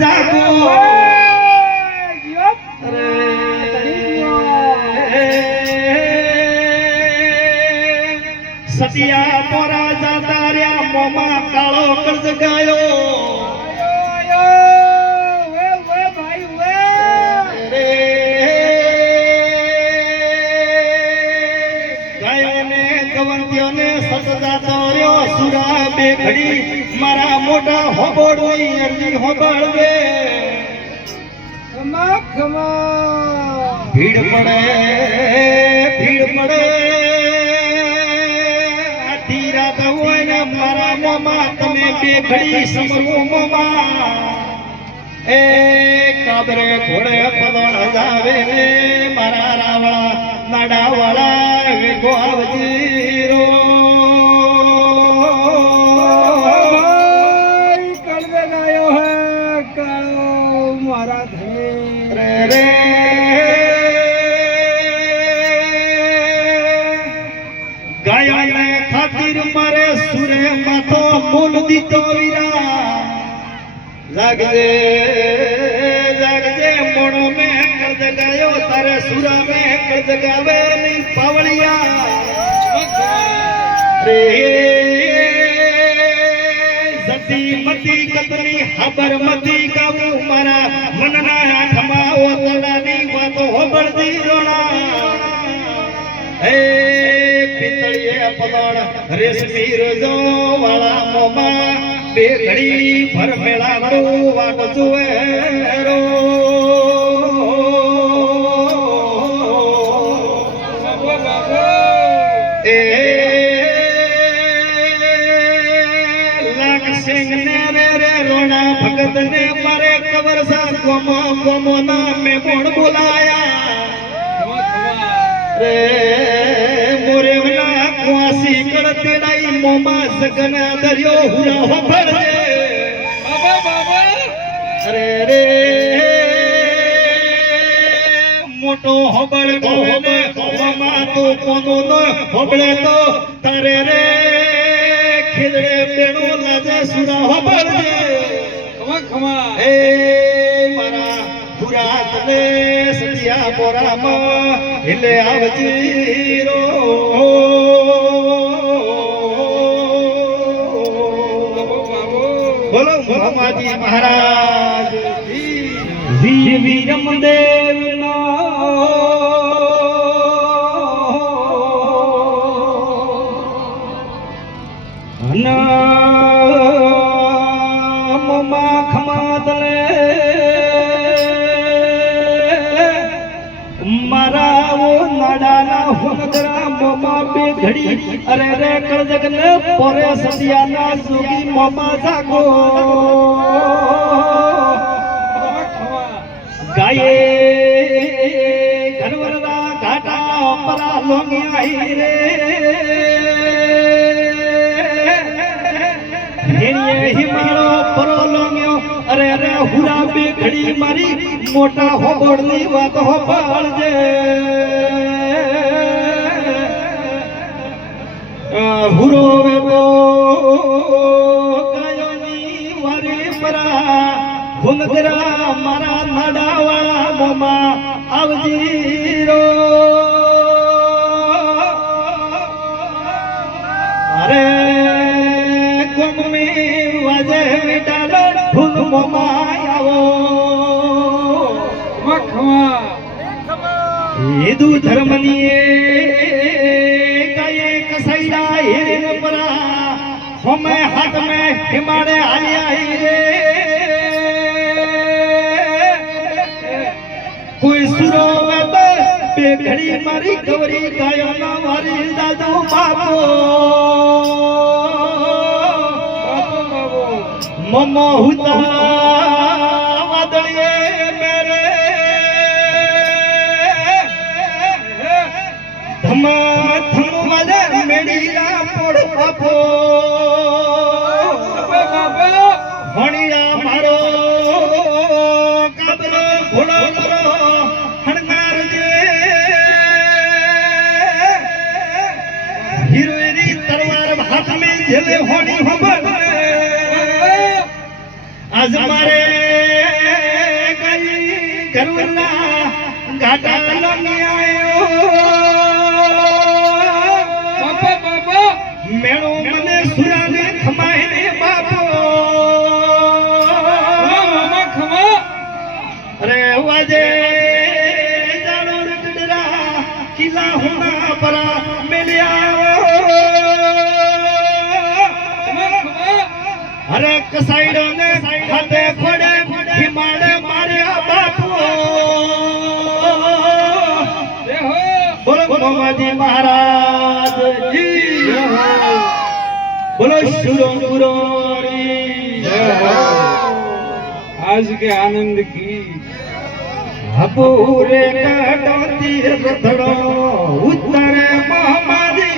જાગો સતિયા પોરા જાતા રહ્યા મોમાં કાળો કરજ ગાયો મારા મોટા હોબોડની અરજી હોબળવે ખમા ખમા ભીડ પડે આધી રાત હોય ને મારા મોમાં તમે બે ઘડી સમરો મોમાં એ કાબરે ઘોડે પદણ જાવે ને મારા રાવળા નાડાવાળા વેગો આવજીરો जागजे जागजे मोड़ो में कर्ज गयो तारे सुरा में कर्ज गावे नहीं पावड़िया रे सती मती कतनी हबर मती गाऊ मारा मनना आठमा ओतड़ानी वातो होबड़दी रोना ए पितळिये पदण रेशमी रोजो वाला मोमा બે ઘડી ભર મેળાનો વાટ જુવેરો એ લાખ સિંહ ને રે રોણા ભગત ને મારે કબર સા કોમો કોમો નામે મોણ બોલાયા રે મોરેવલા કુવાસી કડતેડાઈ મોમા સગન દરિયો હુરા હોબળજે બાબા બાબા અરે રે મોટો હોબળ ગોવે ને મોમા તો કોનો ન હોબળે તો તારે રે ખીજડે બેણો લાજે સુરા હોબળજે ખમા ખમા એ મારા હુરા તને સતિયા પોરામાં हिले आवजीरो बोलो महामाजी महाराज वीर वीरम देव ममा खमादले मारा वो नाडाना हुनगरा मोमा पे घड़ी अरे रे कळजग ने पोरे सतियाना सुगी मोमा जागो गाये घरवरदा घाटा परा लोंगी आई रे हिरिये हिमारो परो लोंग्यो अरे रे हुरा पे घड़ी मारी मोटा होबड़नी वात होबळजे हुरो वेतो कायोनी वारी परा हुनगरा मारा नाडावाळा मोमा आवजीरो अरे कोममी वाजे विटालो फूल मोमा आवो मखमा हिंदू धर्मनी काये कसाईडा हिरन परा होमे हाथ में हिमाड़े आलिया रे कोई सुरो में तो बेघड़ी मारी गौरी गायो ना मारी दादू बाबो ममो हुता वादळिए मेरे धम धम वाले मेडीरा पोड़ पापो भणिया मारो काबलो घोड़ो मारो हणगार जे हीरोइनी तलवार हाथ में झेले होनी होबन आज मारे राजे जानो डरा किला होना परा मिलिया अरे कसाईडो ने हाथे फड़े हिमाड़े मारे बापू बोलो मामाजी महाराज जी बोलो शुरो गुरोरी आज के आनंद की पूरे कटौती रथड़ो उत्तरे महामारी